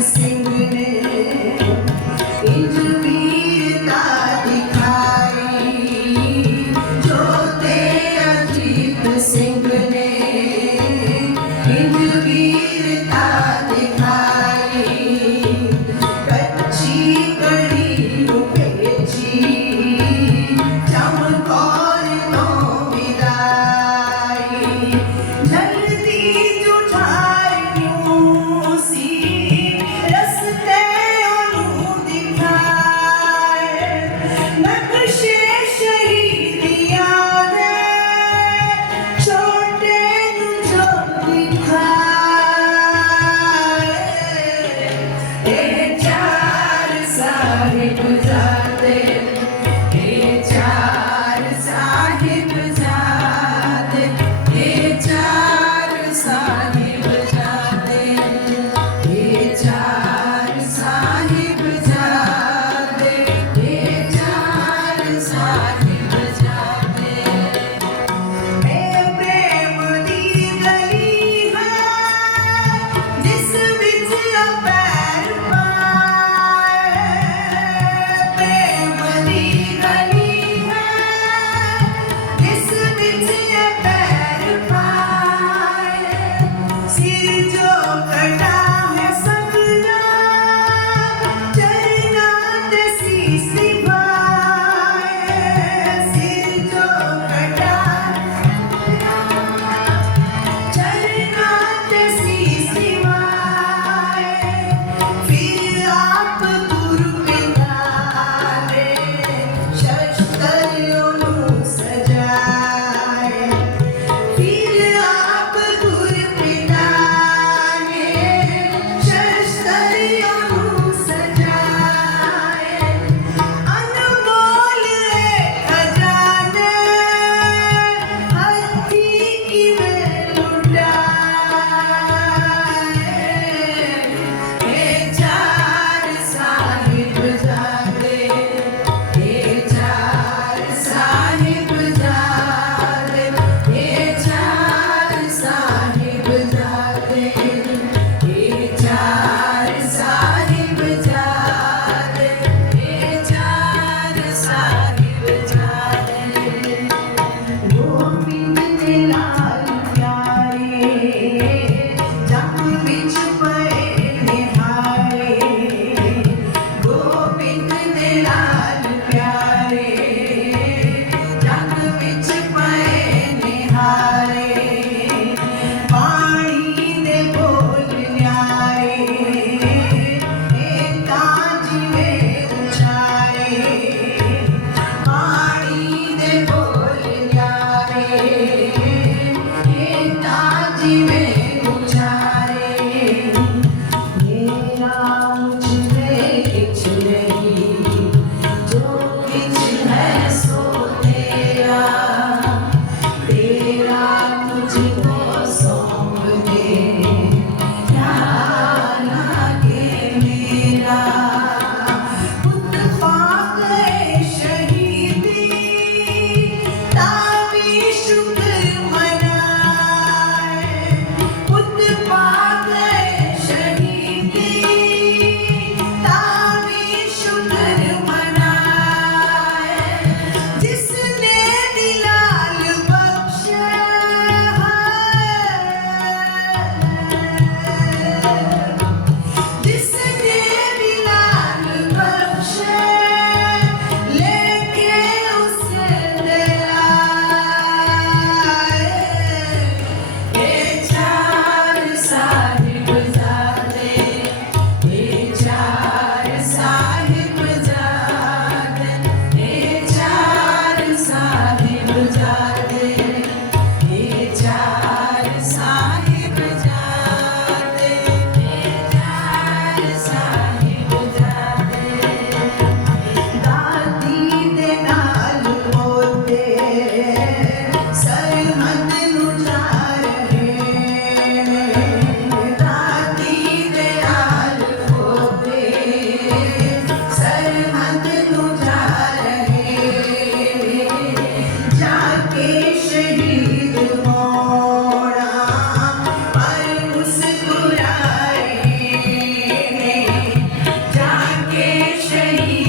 day. शरीर